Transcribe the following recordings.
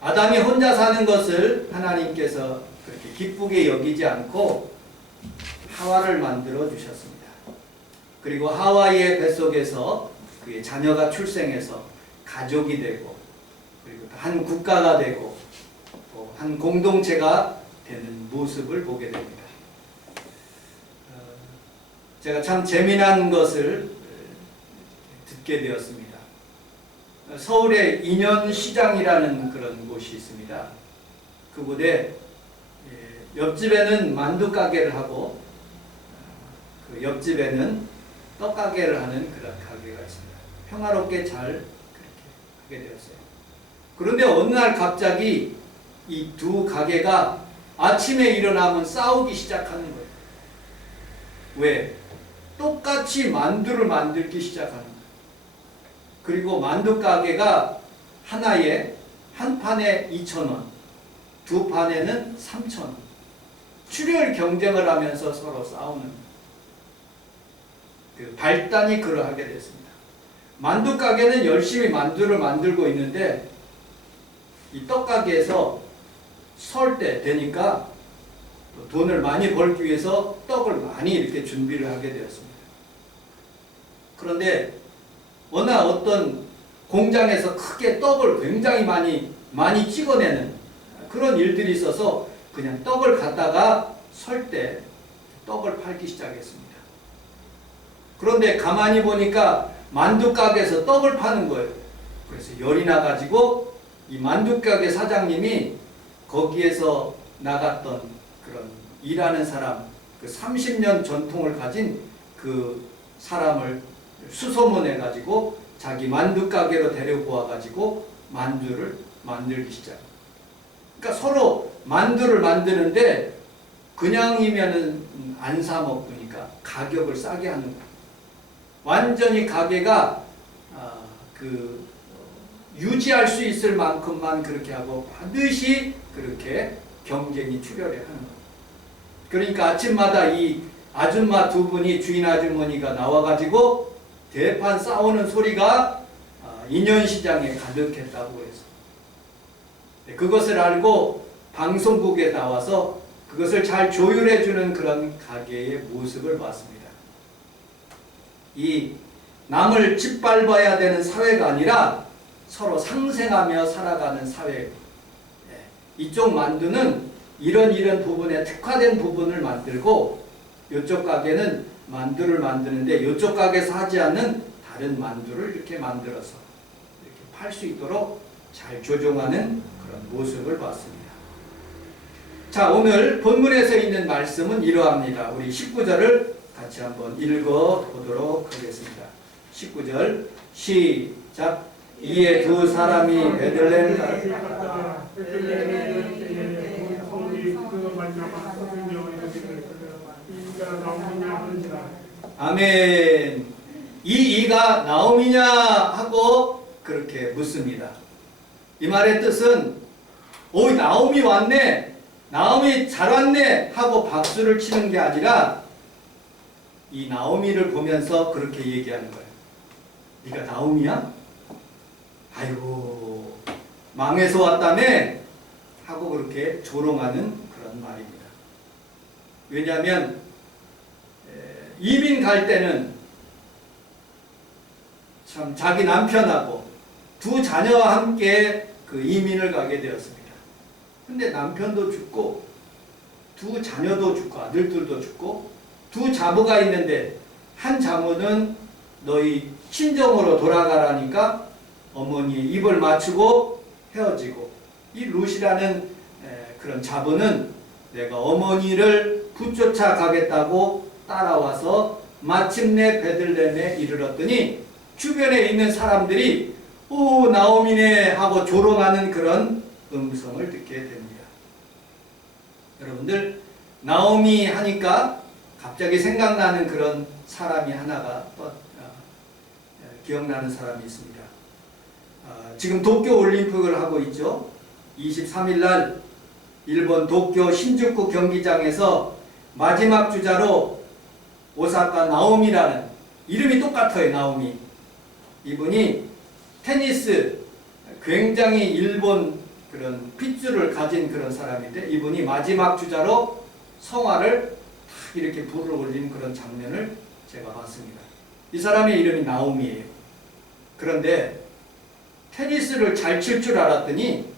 아담이 혼자 사는 것을 하나님께서 그렇게 기쁘게 여기지 않고 하와를 만들어 주셨습니다. 그리고 하와의 뱃속에서 그의 자녀가 출생해서 가족이 되고, 그리고 한 국가가 되고, 또 한 공동체가 되는 모습을 보게 됩니다. 제가 참 재미난 것을 듣게 되었습니다. 서울에 인현시장이라는 그런 곳이 있습니다. 그곳에 옆집에는 만두 가게를 하고 그 옆집에는 떡 가게를 하는 그런 가게가 있습니다. 평화롭게 잘 그렇게 하게 되었어요. 그런데 어느 날 갑자기 이 두 가게가 아침에 일어나면 싸우기 시작하는 거예요. 왜? 똑같이 만두를 만들기 시작하는 거예요. 그리고 만두 가게가 하나에 한 판에 2,000원, 두 판에는 3,000원. 출혈 경쟁을 하면서 서로 싸우는 그 발단이 그러하게 됐습니다. 만두 가게는 열심히 만두를 만들고 있는데 이 떡 가게에서 설 때 되니까 돈을 많이 벌기 위해서 떡을 많이 이렇게 준비를 하게 되었습니다. 그런데 어느 어떤 공장에서 크게 떡을 굉장히 많이 찍어내는 그런 일들이 있어서 그냥 떡을 갖다가 설 때 떡을 팔기 시작했습니다. 그런데 가만히 보니까 만두 가게에서 떡을 파는 거예요. 그래서 열이 나가지고 이 만두 가게 사장님이 거기에서 나갔던 그런 일하는 사람, 그 30년 전통을 가진 그 사람을 수소문해 가지고 자기 만두 가게로 데리고 와 가지고 만두를 만들기 시작. 그러니까 서로 만두를 만드는데 그냥이면은 안 사 먹으니까 가격을 싸게 하는 거예요. 완전히 가게가 유지할 수 있을 만큼만 그렇게 하고 반드시 그렇게 경쟁이 출혈해 하는 거예요. 그러니까 아침마다 이 아줌마 두 분이, 주인 아주머니가 나와가지고 대판 싸우는 소리가 인현시장에 가득했다고 해서 그것을 알고 방송국에 나와서 그것을 잘 조율해주는 그런 가게의 모습을 봤습니다. 이 남을 짓밟아야 되는 사회가 아니라 서로 상생하며 살아가는 사회. 이쪽 만두는 이런 부분에 특화된 부분을 만들고 이쪽 가게는 만두를 만드는데 이쪽 가게에서 하지 않는 다른 만두를 이렇게 만들어서 이렇게 팔 수 있도록 잘 조종하는 그런 모습을 봤습니다. 자, 오늘 본문에서 있는 말씀은 이러합니다. 우리 19절을 같이 한번 읽어보도록 하겠습니다. 19절 시작. 이에 두 사람이 베들레헴 아멘. 이 이가 나오미냐 하고 그렇게 묻습니다. 이 말의 뜻은 오, 나오미 왔네, 나오미 잘 왔네 하고 박수를 치는 게 아니라 이 나오미를 보면서 그렇게 얘기하는 거예요. 네가 나오미야? 아이고 망해서 왔다며? 하고 그렇게 조롱하는 그런 말입니다. 왜냐하면 이민 갈 때는 참 자기 남편하고 두 자녀와 함께 그 이민을 가게 되었습니다. 근데 남편도 죽고 두 자녀도 죽고 아들들도 죽고 두 자부가 있는데 한 자부는 너희 친정으로 돌아가라니까 어머니의 입을 맞추고 헤어지고, 이 룻이라는 그런 자부는 내가 어머니를 붙쫓아 가겠다고 따라와서 마침내 베들레헴에 이르렀더니 주변에 있는 사람들이 오, 나오미네 하고 조롱하는 그런 음성을 듣게 됩니다. 여러분들, 나오미 하니까 갑자기 생각나는 그런 사람이 하나가 또 기억나는 사람이 있습니다. 지금 도쿄 올림픽을 하고 있죠. 23일 날 일본 도쿄 신주쿠 경기장에서 마지막 주자로 오사카 나오미라는, 이름이 똑같아요. 나오미. 이분이 테니스 굉장히 일본 그런 핏줄을 가진 그런 사람인데 이분이 마지막 주자로 성화를 탁 이렇게 불을 올린 그런 장면을 제가 봤습니다. 이 사람의 이름이 나오미예요. 그런데 테니스를 잘 칠 줄 알았더니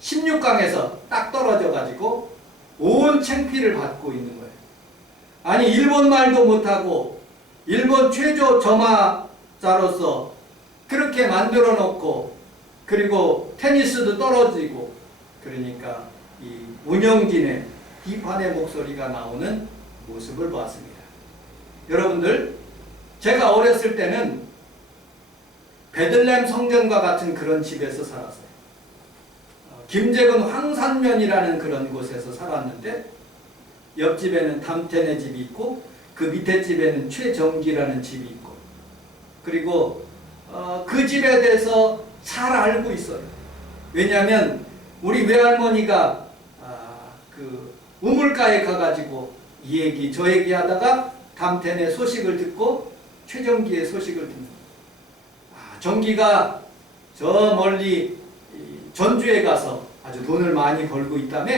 16강에서 딱 떨어져 가지고 온 창피를 받고 있는 거예요. 아니 일본 말도 못하고 일본 최저 점화자로서 그렇게 만들어 놓고 그리고 테니스도 떨어지고 그러니까 이 운영진의 비판의 목소리가 나오는 모습을 보았습니다. 여러분들 제가 어렸을 때는 베들레헴 성전과 같은 그런 집에서 살았어요. 김제근 황산면이라는 그런 곳에서 살았는데 옆집에는 담태네 집이 있고 그 밑에 집에는 최정기라는 집이 있고 그리고 그 집에 대해서 잘 알고 있어요. 왜냐하면 우리 외할머니가 그 우물가에 가가지고 이 얘기 저 얘기 하다가 담태네 소식을 듣고 최정기의 소식을 듣는 정기가 저 멀리 전주에 가서 아주 돈을 많이 벌고 있다며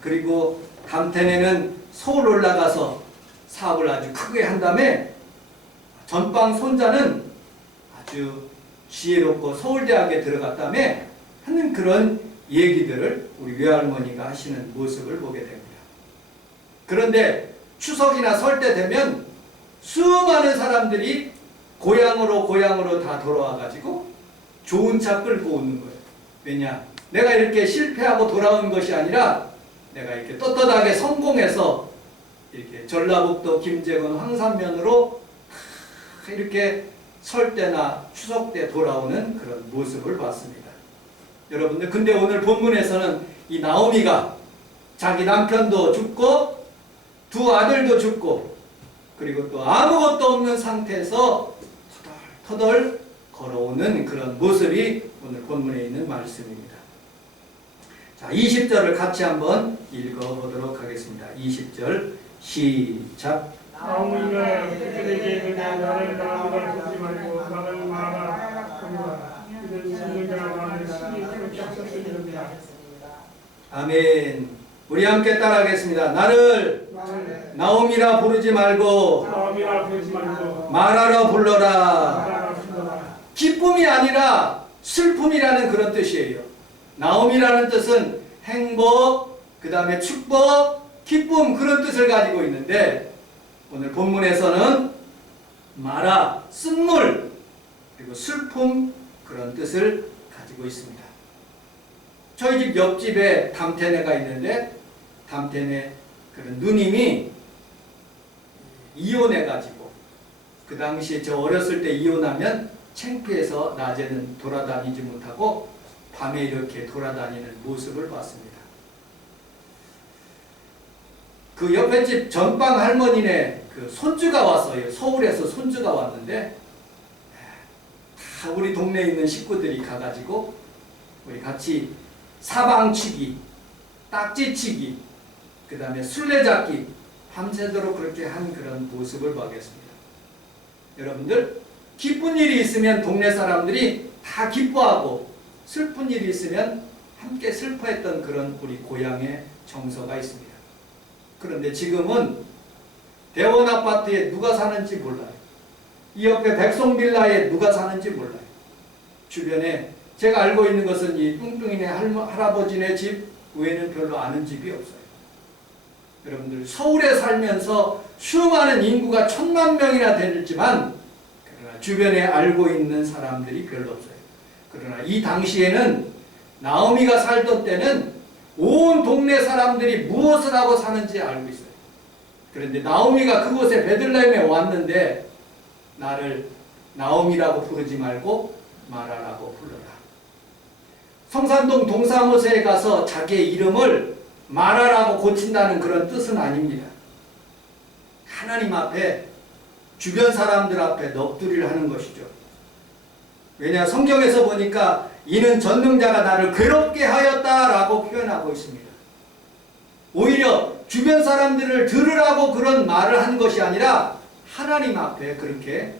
그리고 담태네는 서울 올라가서 사업을 아주 크게 한 다음에 전방 손자는 아주 지혜롭고 서울대학에 들어갔다며 하는 그런 얘기들을 우리 외할머니가 하시는 모습을 보게 됩니다. 그런데 추석이나 설 때 되면 수많은 사람들이 고향으로 다 돌아와가지고 좋은 차 끌고 오는 거예요. 왜냐? 내가 이렇게 실패하고 돌아온 것이 아니라 내가 이렇게 떳떳하게 성공해서 이렇게 전라북도 김제군 황산면으로 이렇게 설 때나 추석 때 돌아오는 그런 모습을 봤습니다. 여러분들 근데 오늘 본문에서는 이 나오미가 자기 남편도 죽고 두 아들도 죽고 그리고 또 아무것도 없는 상태에서 터덜 걸어오는 그런 모습이 오늘 본문에 있는 말씀입니다. 자, 20절을 같이 한번 읽어보도록 하겠습니다. 20절 시작. 나오미가 그들에게 이르되 나를 나무를 보지 말고 나를 말하라 하니라. 이는 선지자가 말하는 신이 그렇게 하셨으리라. 아멘. 우리 함께 따라하겠습니다. 나를 나오미라 부르지 말고 말하라 불러라. 기쁨이 아니라 슬픔이라는 그런 뜻이에요. 나오미라는 뜻은 행복, 그 다음에 축복, 기쁨 그런 뜻을 가지고 있는데 오늘 본문에서는 마라, 쓴물, 그리고 슬픔 그런 뜻을 가지고 있습니다. 저희 집 옆집에 담태네가 있는데 담태네 그런 누님이 이혼해가지고 그 당시에 저 어렸을 때 이혼하면 창피해서 낮에는 돌아다니지 못하고 밤에 이렇게 돌아다니는 모습을 봤습니다. 그 옆에 집 전방 할머니네 그 손주가 왔어요. 서울에서 손주가 왔는데 다 우리 동네에 있는 식구들이 가가지고 우리 같이 사방치기, 딱지치기, 그 다음에 술래잡기 밤새도록 그렇게 한 그런 모습을 보겠습니다. 여러분들 기쁜 일이 있으면 동네 사람들이 다 기뻐하고 슬픈 일이 있으면 함께 슬퍼했던 그런 우리 고향의 정서가 있습니다. 그런데 지금은 대원 아파트에 누가 사는지 몰라요. 이 옆에 백송빌라에 누가 사는지 몰라요. 주변에 제가 알고 있는 것은 이 뚱뚱이네 할아버지네 집 외에는 별로 아는 집이 없어요. 여러분들 서울에 살면서 수많은 인구가 1000만 명이나 되지만 그러나 주변에 알고 있는 사람들이 별로 없어요. 그러나 이 당시에는 나오미가 살던 때는 온 동네 사람들이 무엇을 하고 사는지 알고 있어요. 그런데 나오미가 그곳에 베들레헴에 왔는데 나를 나오미라고 부르지 말고 마라라고 불러라. 성산동 동사무소에 가서 자기의 이름을 마라라고 고친다는 그런 뜻은 아닙니다. 하나님 앞에 주변 사람들 앞에 넋두리를 하는 것이죠. 왜냐 성경에서 보니까 이는 전능자가 나를 괴롭게 하였다라고 표현하고 있습니다. 오히려 주변 사람들을 들으라고 그런 말을 한 것이 아니라 하나님 앞에 그렇게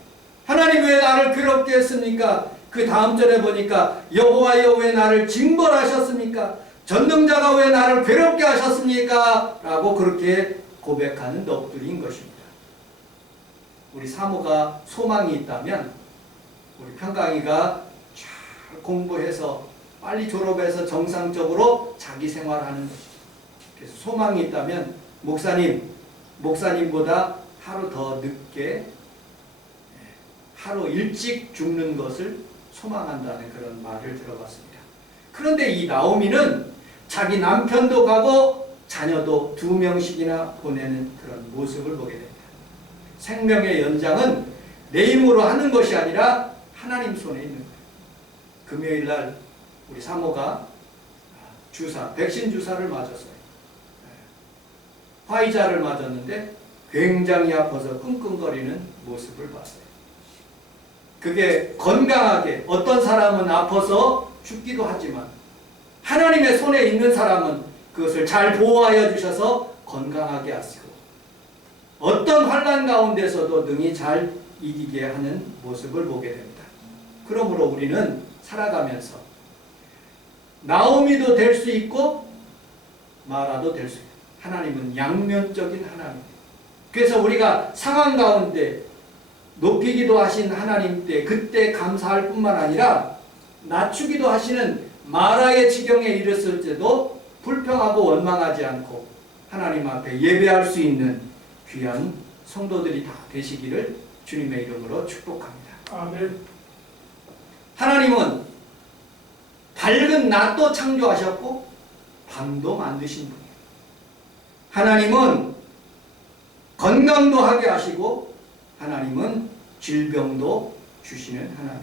하나님 왜 나를 괴롭게 했습니까? 그 다음 절에 보니까 여호와여 왜 나를 징벌하셨습니까? 전능자가 왜 나를 괴롭게 하셨습니까? 라고 그렇게 고백하는 넋두리인 것입니다. 우리 사모가 소망이 있다면 우리 평강이가 잘 공부해서 빨리 졸업해서 정상적으로 자기 생활하는 것입니다. 그래서 소망이 있다면 목사님보다 하루 더 늦게 하루 일찍 죽는 것을 소망한다는 그런 말을 들어봤습니다. 그런데 이 나오미는 자기 남편도 가고 자녀도 2명씩이나 보내는 그런 모습을 보게 됩니다. 생명의 연장은 내 힘으로 하는 것이 아니라 하나님 손에 있는 거예요. 금요일 날 우리 사모가 백신 주사를 맞았어요. 화이자를 맞았는데 굉장히 아파서 끙끙거리는 모습을 봤어요. 그게 건강하게, 어떤 사람은 아파서 죽기도 하지만 하나님의 손에 있는 사람은 그것을 잘 보호하여 주셔서 건강하게 하시고 어떤 환난 가운데서도 능히 잘 이기게 하는 모습을 보게 됩니다. 그러므로 우리는 살아가면서 나오미도 될 수 있고 마라도 될 수 있고 하나님은 양면적인 하나님입니다. 그래서 우리가 상황 가운데 높이기도 하신 하나님 때 그때 감사할 뿐만 아니라 낮추기도 하시는 마라의 지경에 이르렀을 때도 불평하고 원망하지 않고 하나님 앞에 예배할 수 있는 귀한 성도들이 다 되시기를 주님의 이름으로 축복합니다. 아멘. 하나님은 밝은 낮도 창조하셨고 밤도 만드신 분이에요. 하나님은 건강도 하게 하시고 하나님은 질병도 주시는 하나님.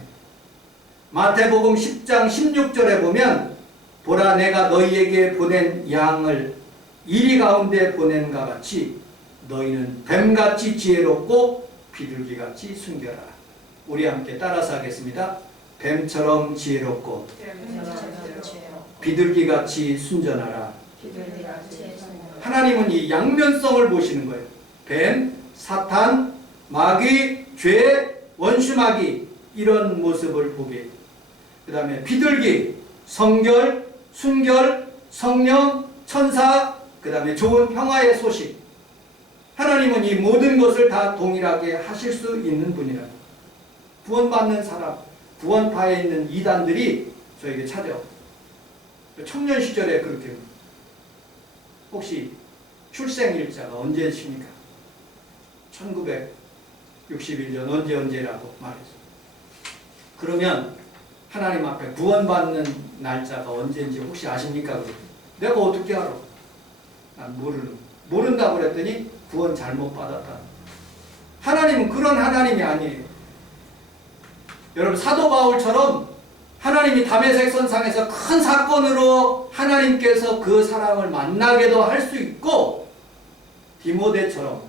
마태복음 10장 16절에 보면 보라 내가 너희에게 보낸 양을 이리 가운데 보낸가 같이 너희는 뱀같이 지혜롭고 비둘기같이 순결하라. 우리 함께 따라서 하겠습니다. 뱀처럼 지혜롭고 비둘기같이 순전하라. 하나님은 이 양면성을 보시는 거예요. 뱀, 사탄, 마귀, 죄, 원수마귀 이런 모습을 보게. 그 다음에 비둘기, 성결, 순결, 성령, 천사, 그 다음에 좋은 평화의 소식. 하나님은 이 모든 것을 다 동일하게 하실 수 있는 분이라. 구원받는 사람, 구원파에 있는 이단들이 저에게 찾아옵니다. 청년 시절에 그렇게 혹시 출생일자가 언제십니까? 1961년 언제라고 말했어요. 그러면 하나님 앞에 구원받는 날짜가 언제인지 혹시 아십니까? 내가 어떻게 알아? 난 모른다고 그랬더니 구원 잘못 받았다. 하나님은 그런 하나님이 아니에요. 여러분 사도 바울처럼 하나님이 다메섹 선상에서 큰 사건으로 하나님께서 그 사람을 만나게도 할 수 있고 디모데처럼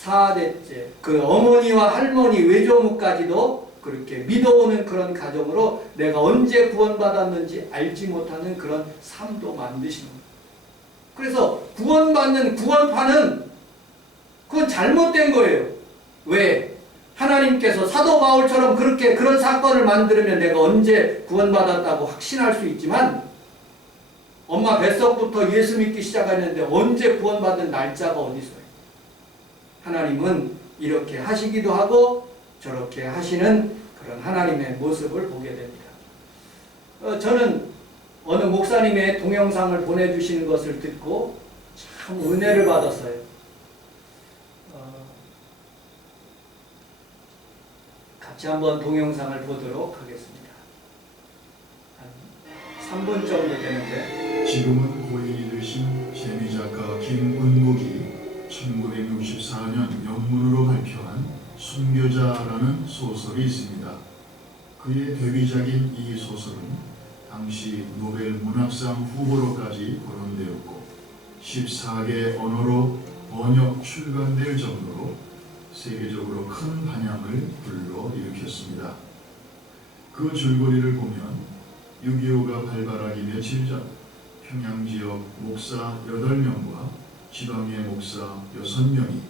4대째 그 어머니와 할머니 외조모까지도 그렇게 믿어오는 그런 가정으로 내가 언제 구원받았는지 알지 못하는 그런 삶도 만드시는 거예요. 그래서 구원받는 구원파는 그건 잘못된 거예요. 왜? 하나님께서 사도 바울처럼 그렇게 그런 사건을 만들면 내가 언제 구원받았다고 확신할 수 있지만 엄마 뱃속부터 예수 믿기 시작했는데 언제 구원받은 날짜가 어디 있어요? 하나님은 이렇게 하시기도 하고 저렇게 하시는 그런 하나님의 모습을 보게 됩니다. 저는 어느 목사님의 동영상을 보내주시는 것을 듣고 참 은혜를 받았어요. 같이 한번 동영상을 보도록 하겠습니다. 한 3분 정도 되는데 지금은 고인이 되신 재미작가 김은국이 1964년 영문으로 발표한 순교자라는 소설이 있습니다. 그의 데뷔작인 이 소설은 당시 노벨 문학상 후보로까지 거론되었고 14개 언어로 번역 출간될 정도로 세계적으로 큰 반향을 불러일으켰습니다. 그 줄거리를 보면 6.25가 발발하기 며칠 전 평양 지역 목사 8명과 지방의 목사 6명이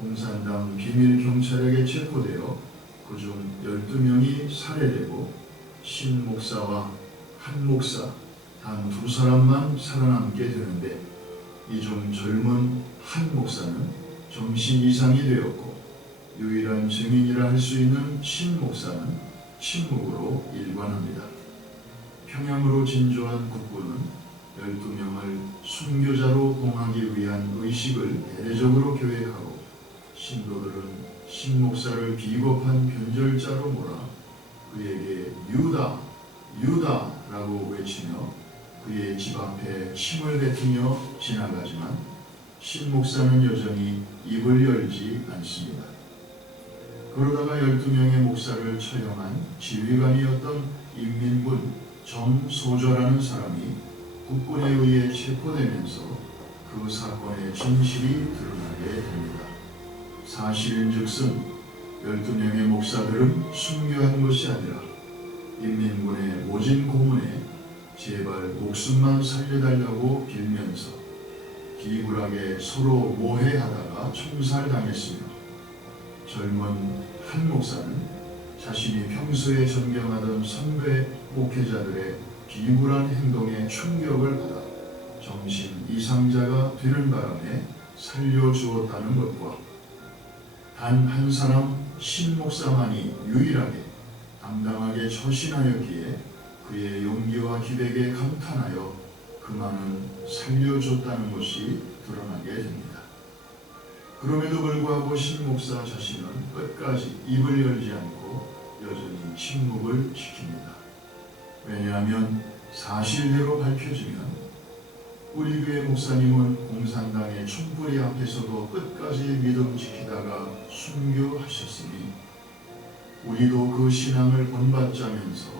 공산당 비밀 경찰에게 체포되어 그중 12명이 살해되고 신 목사와 한 목사 단 두 사람만 살아남게 되는데 이 중 젊은 한 목사는 정신 이상이 되었고 유일한 증인이라 할 수 있는 신 목사는 침묵으로 일관합니다. 평양으로 진주한 국군은 12명을 순교자로 봉하기 위한 의식을 대대적으로 계획하고 신도들은 신 목사를 비겁한 변절자로 몰아 그에게 유다, 유다라고 외치며 그의 집 앞에 침을 뱉으며 지나가지만 신 목사는 여전히 입을 열지 않습니다. 그러다가 12명의 목사를 처형한 지휘관이었던 인민군 정소저라는 사람이 국군에 의해 체포되면서 그 사건의 진실이 드러나게 됩니다. 사실인즉슨 12명의 목사들은 순교한 것이 아니라 인민군의 모진 고문에 제발 목숨만 살려달라고 빌면서 비굴하게 서로 모해하다가 총살당했으며 젊은 한 목사는 자신이 평소에 존경하던 선배 목회자들의 비굴한 행동에 충격을 받아 정신 이상자가 되는 바람에 살려주었다는 것과 단 한 사람 신 목사만이 유일하게 당당하게 처신하였기에 그의 용기와 기백에 감탄하여 그만은 살려줬다는 것이 드러나게 됩니다. 그럼에도 불구하고 신 목사 자신은 끝까지 입을 열지 않고 여전히 침묵을 지킵니다. 왜냐하면 사실대로 밝혀지면 우리 교회 목사님은 공산당의 촛불이 앞에서도 끝까지 믿음 지키다가 순교하셨으니 우리도 그 신앙을 본받자면서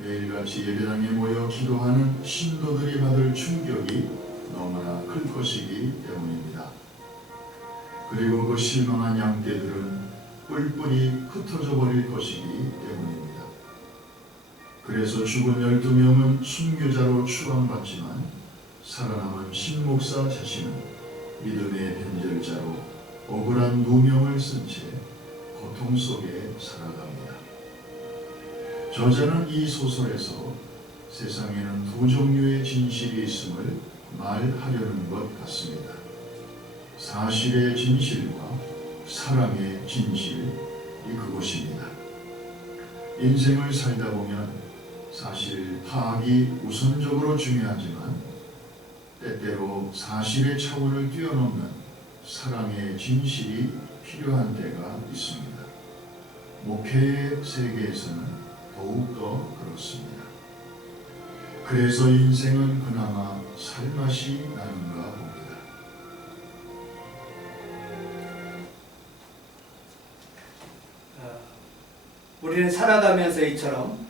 매일같이 예배당에 모여 기도하는 신도들이 받을 충격이 너무나 클 것이기 때문입니다. 그리고 그 실망한 양떼들은 뿔뿔이 흩어져 버릴 것이기 때문입니다. 그래서 죽은 12명은 순교자로 추앙받지만 살아남은 신목사 자신은 믿음의 변절자로 억울한 누명을 쓴 채 고통 속에 살아갑니다. 저자는 이 소설에서 세상에는 두 종류의 진실이 있음을 말하려는 것 같습니다. 사실의 진실과 사랑의 진실이 그것입니다. 인생을 살다 보면 사실 파악이 우선적으로 중요하지만 때때로 사실의 차원을 뛰어넘는 사랑의 진실이 필요한 때가 있습니다. 목회의 세계에서는 더욱더 그렇습니다. 그래서 인생은 그나마 살맛이 나는가 봅니다. 우리는 살아가면서 이처럼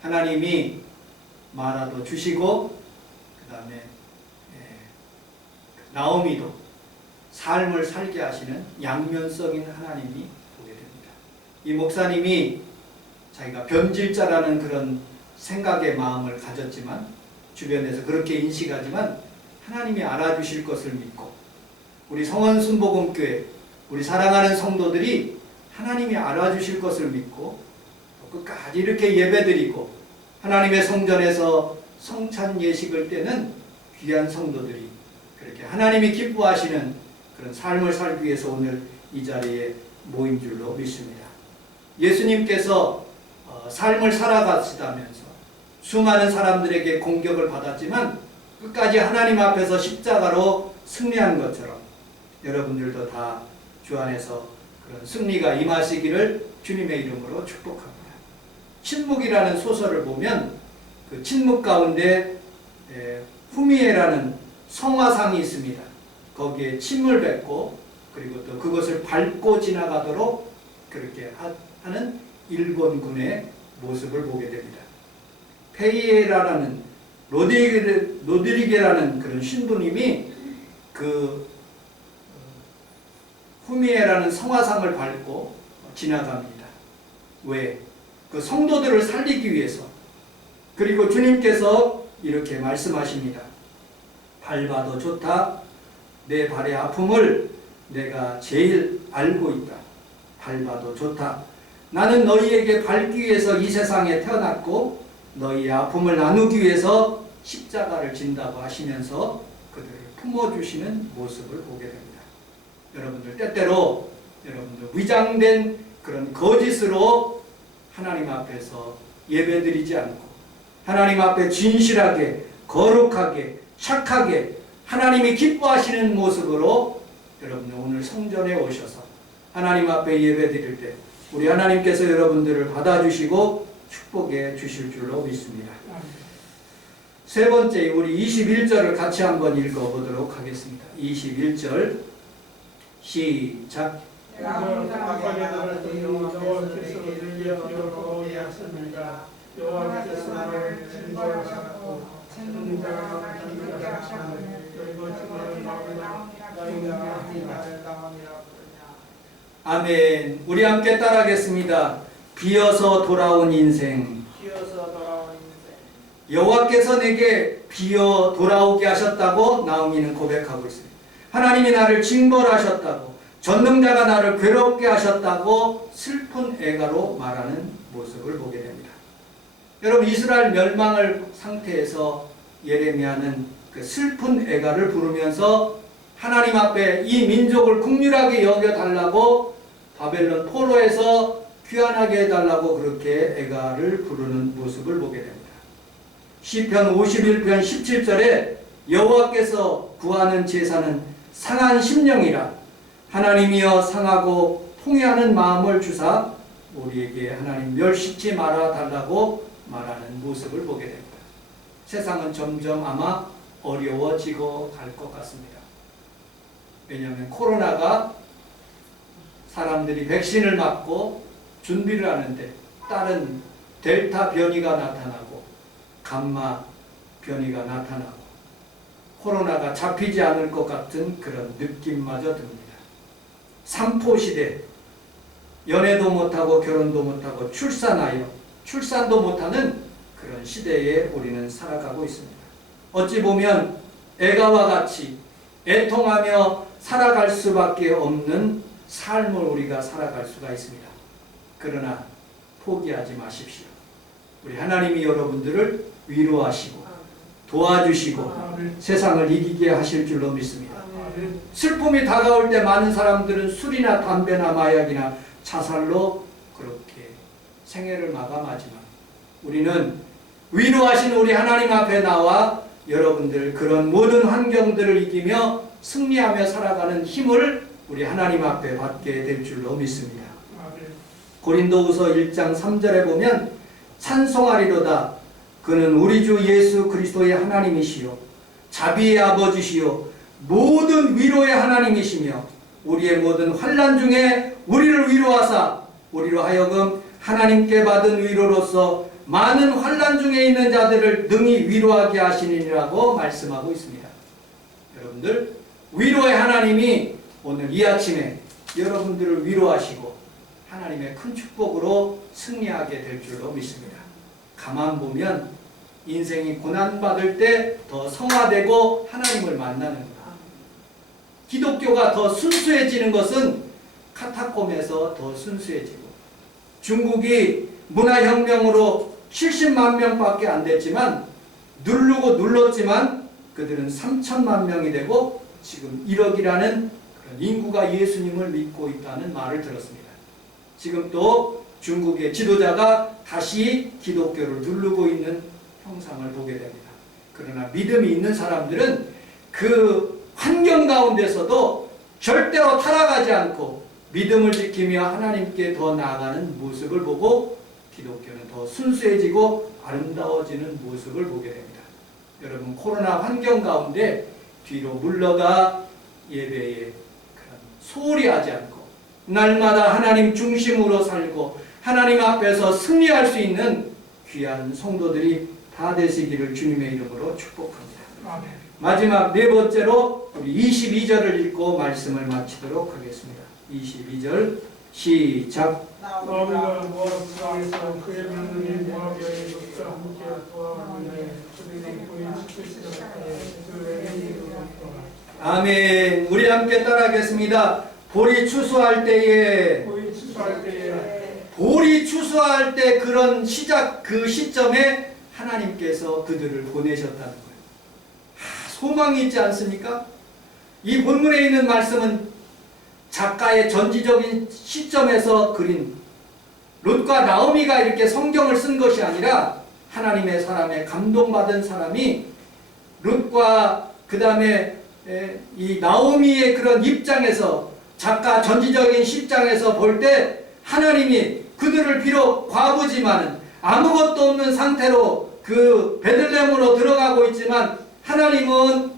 하나님이 마라도 주시고 그 다음에 나오미도 삶을 살게 하시는 양면성인 하나님이 보게 됩니다. 이 목사님이 자기가 변질자라는 그런 생각의 마음을 가졌지만 주변에서 그렇게 인식하지만 하나님이 알아주실 것을 믿고 우리 성원순복음교회 우리 사랑하는 성도들이 하나님이 알아주실 것을 믿고 또 끝까지 이렇게 예배드리고 하나님의 성전에서 성찬 예식을 때는 귀한 성도들이 그렇게 하나님이 기뻐하시는 그런 삶을 살기 위해서 오늘 이 자리에 모인 줄로 믿습니다. 예수님께서 삶을 살아가시다면서 수많은 사람들에게 공격을 받았지만 끝까지 하나님 앞에서 십자가로 승리한 것처럼 여러분들도 다 주 안에서 그런 승리가 임하시기를 주님의 이름으로 축복합니다. 침묵이라는 소설을 보면 그 침묵 가운데 후미에라는 성화상이 있습니다. 거기에 침을 뱉고 그리고 또 그것을 밟고 지나가도록 그렇게 하는 일본군의 모습을 보게 됩니다. 페이에라는 로드리게라는 그런 신부님이 그 후미에라는 성화상을 밟고 지나갑니다. 왜? 그 성도들을 살리기 위해서. 그리고 주님께서 이렇게 말씀하십니다. 밟아도 좋다. 내 발의 아픔을 내가 제일 알고 있다. 밟아도 좋다. 나는 너희에게 밟기 위해서 이 세상에 태어났고 너희의 아픔을 나누기 위해서 십자가를 진다고 하시면서 그들을 품어주시는 모습을 보게 됩니다. 여러분들 때때로 여러분들 위장된 그런 거짓으로 하나님 앞에서 예배드리지 않고 하나님 앞에 진실하게 거룩하게 착하게 하나님이 기뻐하시는 모습으로 여러분들 오늘 성전에 오셔서 하나님 앞에 예배드릴 때 우리 하나님께서 여러분들을 받아주시고 축복해 주실 줄로 믿습니다. 세 번째, 우리 21절을 같이 한번 읽어보도록 하겠습니다. 21절 시작. 여호와께서 나를 징벌하셨고 찾는 자가 아멘. 우리 함께 따라하겠습니다. 비어서 돌아온 인생. 여호와께서 내게 비어 돌아오게 하셨다고 나오미는 고백하고 있습니다. 하나님이 나를 징벌하셨다고, 전능자가 나를 괴롭게 하셨다고 슬픈 애가로 말하는 모습을 보게 됩니다. 여러분, 이스라엘 멸망을 상태에서 예레미야는 그 슬픈 애가를 부르면서 하나님 앞에 이 민족을 긍휼하게 여겨달라고 바벨론 포로에서 귀환하게 해달라고 그렇게 애가를 부르는 모습을 보게 됩니다. 시편 51편 17절에 여호와께서 구하는 제사는 상한 심령이라 하나님이여 상하고 통회하는 마음을 주사 우리에게 하나님 멸시치 말아 달라고 말하는 모습을 보게 됩니다. 세상은 점점 아마 어려워지고 갈 것 같습니다. 왜냐하면 코로나가 사람들이 백신을 맞고 준비를 하는데 다른 델타 변이가 나타나고 감마 변이가 나타나고 코로나가 잡히지 않을 것 같은 그런 느낌마저 듭니다. 삼포시대, 연애도 못하고 결혼도 못하고 출산도 못하는 그런 시대에 우리는 살아가고 있습니다. 어찌 보면 애가와 같이 애통하며 살아갈 수밖에 없는 삶을 우리가 살아갈 수가 있습니다. 그러나 포기하지 마십시오. 우리 하나님이 여러분들을 위로하시고 도와주시고 세상을 이기게 하실 줄로 믿습니다. 슬픔이 다가올 때 많은 사람들은 술이나 담배나 마약이나 자살로 그렇게 생애를 마감하지만 우리는 위로하신 우리 하나님 앞에 나와 여러분들 그런 모든 환경들을 이기며 승리하며 살아가는 힘을 우리 하나님 앞에 받게 될 줄로 믿습니다. 고린도후서 1장 3절에 보면 찬송하리로다 그는 우리 주 예수 그리스도의 하나님이시요 자비의 아버지시요 모든 위로의 하나님이시며 우리의 모든 환난 중에 우리를 위로하사 우리로 하여금 하나님께 받은 위로로서 많은 환난 중에 있는 자들을 능히 위로하게 하시니라고 말씀하고 있습니다. 여러분들 위로의 하나님이 오늘 이 아침에 여러분들을 위로하시고 하나님의 큰 축복으로 승리하게 될 줄로 믿습니다. 가만 보면 인생이 고난받을 때 더 성화되고 하나님을 만나는 것. 기독교가 더 순수해지는 것은 카타콤에서 더 순수해지고 중국이 문화혁명으로 70만 명밖에 안 됐지만 눌렀지만 그들은 3천만 명이 되고 지금 1억이라는 그런 인구가 예수님을 믿고 있다는 말을 들었습니다. 지금 또 중국의 지도자가 다시 기독교를 누르고 있는 형상을 보게 됩니다. 그러나 믿음이 있는 사람들은 그 환경 가운데서도 절대로 타락하지 않고 믿음을 지키며 하나님께 더 나아가는 모습을 보고 기독교는 더 순수해지고 아름다워지는 모습을 보게 됩니다. 여러분 코로나 환경 가운데 뒤로 물러가 예배에 그런 소홀히 하지 않고 날마다 하나님 중심으로 살고 하나님 앞에서 승리할 수 있는 귀한 성도들이 다 되시기를 주님의 이름으로 축복합니다. 아멘. 마지막 네 번째로 우리 22절을 읽고 말씀을 마치도록 하겠습니다. 22절 시작. 나무가 모압 땅에서 그의 하나님 모압 여인과 함께 도와오는데 그들이 고인 지키시라 그의 행위로 아멘. 우리 함께 따라하겠습니다. 볼이 추수할 때에 볼이 추수할 때 그런 시작 그 시점에 하나님께서 그들을 보내셨다는 거예요. 소망이 있지 않습니까? 이 본문에 있는 말씀은 작가의 전지적인 시점에서 그린 롯과 나오미가 이렇게 성경을 쓴 것이 아니라 하나님의 사람에 감동받은 사람이 롯과 그 다음에 이 나오미의 그런 입장에서 작가 전지적인 시장에서 볼 때 하나님이 그들을 비록 과부지만은 아무것도 없는 상태로 그 베들레헴으로 들어가고 있지만 하나님은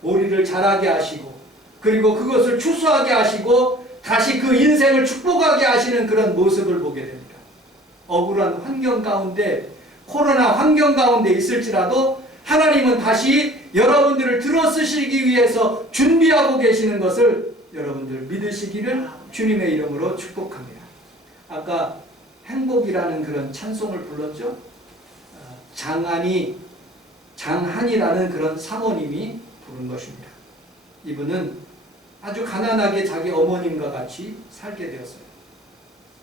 보리를 자라게 하시고 그리고 그것을 추수하게 하시고 다시 그 인생을 축복하게 하시는 그런 모습을 보게 됩니다. 억울한 환경 가운데 코로나 환경 가운데 있을지라도 하나님은 다시 여러분들을 들어쓰시기 위해서 준비하고 계시는 것을 여러분들 믿으시기를 주님의 이름으로 축복합니다. 아까 행복이라는 그런 찬송을 불렀죠. 장한이라는 그런 사모님이 부른 것입니다. 이분은 아주 가난하게 자기 어머님과 같이 살게 되었어요.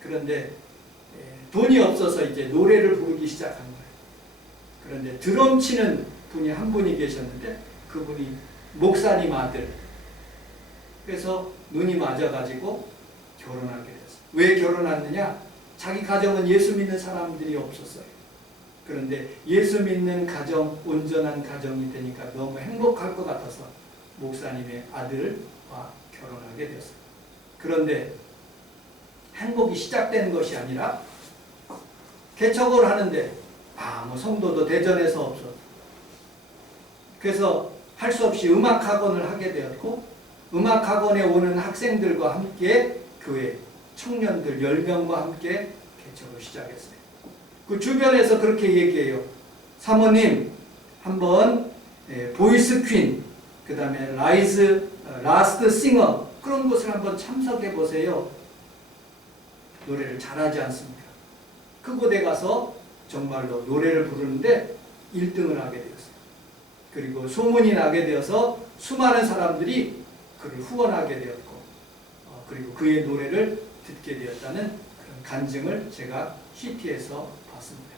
그런데 돈이 없어서 이제 노래를 부르기 시작한 거예요. 그런데 드럼 치는 분이 한 분이 계셨는데 그분이 목사님 아들. 그래서 눈이 맞아가지고 결혼하게 됐어요. 왜 결혼했느냐? 자기 가정은 예수 믿는 사람들이 없었어요. 그런데 예수 믿는 가정, 온전한 가정이 되니까 너무 행복할 것 같아서 목사님의 아들과 결혼하게 되었어요. 그런데 행복이 시작된 것이 아니라 개척을 하는데 뭐 성도도 대전에서 없었고 그래서 할 수 없이 음악학원을 하게 되었고 음악학원에 오는 학생들과 함께 교회 청년들 10명과 함께 개척을 시작했어요. 그 주변에서 그렇게 얘기해요. 사모님 한번 보이스 퀸 그 다음에 라스트 싱어 그런 곳을 한번 참석해 보세요. 노래를 잘하지 않습니까? 그곳에 가서 정말로 노래를 부르는데 1등을 하게 되었어요. 그리고 소문이 나게 되어서 수많은 사람들이 그를 후원하게 되었고 그리고 그의 노래를 듣게 되었다는 그런 간증을 제가 CT에서 봤습니다.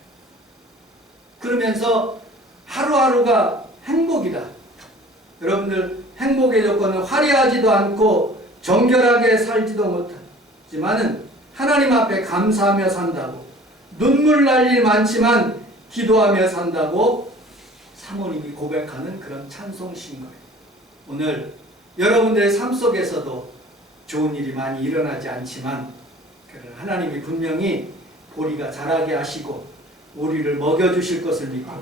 그러면서 하루하루가 행복이다. 여러분들 행복의 조건은 화려하지도 않고 정결하게 살지도 못하지만은 하나님 앞에 감사하며 산다고 눈물 날 일 많지만 기도하며 산다고 사모님이 고백하는 그런 찬송시인 거예요. 오늘 여러분들의 삶 속에서도 좋은 일이 많이 일어나지 않지만 하나님이 분명히 보리가 자라게 하시고 우리를 먹여주실 것을 믿고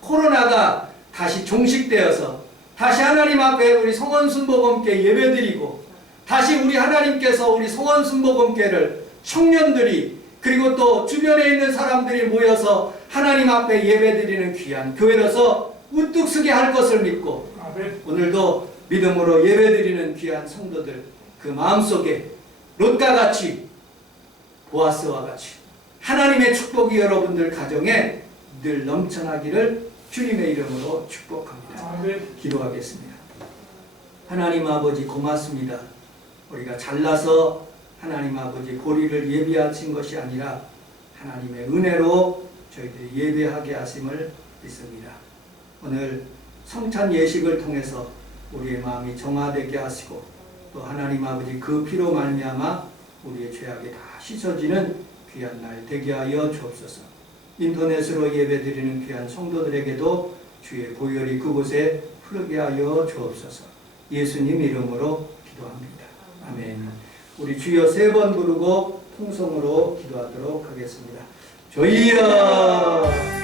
코로나가 다시 종식되어서 다시 하나님 앞에 우리 성원순복음께 예배드리고 다시 우리 하나님께서 우리 성원순복음께를 청년들이 그리고 또 주변에 있는 사람들이 모여서 하나님 앞에 예배드리는 귀한 교회로서 우뚝 서게 할 것을 믿고 오늘도 믿음으로 예배드리는 귀한 성도들 그 마음속에 롯과 같이 보아스와 같이 하나님의 축복이 여러분들 가정에 늘 넘쳐나기를 주님의 이름으로 축복합니다. 기도하겠습니다. 하나님 아버지 고맙습니다. 우리가 잘나서 하나님 아버지 보리를 예비하신 것이 아니라 하나님의 은혜로 저희들이 예배하게 하심을 믿습니다. 오늘 성찬 예식을 통해서 우리의 마음이 정화되게 하시고 또 하나님 아버지 그 피로 말미암아 우리의 죄악이 다 씻어지는 귀한 날 되게 하여 주옵소서. 인터넷으로 예배드리는 귀한 성도들에게도 주의 보혈이 그곳에 흐르게 하여 주옵소서. 예수님 이름으로 기도합니다. 아멘. 우리 주여 3번 부르고 통성으로 기도하도록 하겠습니다. 주여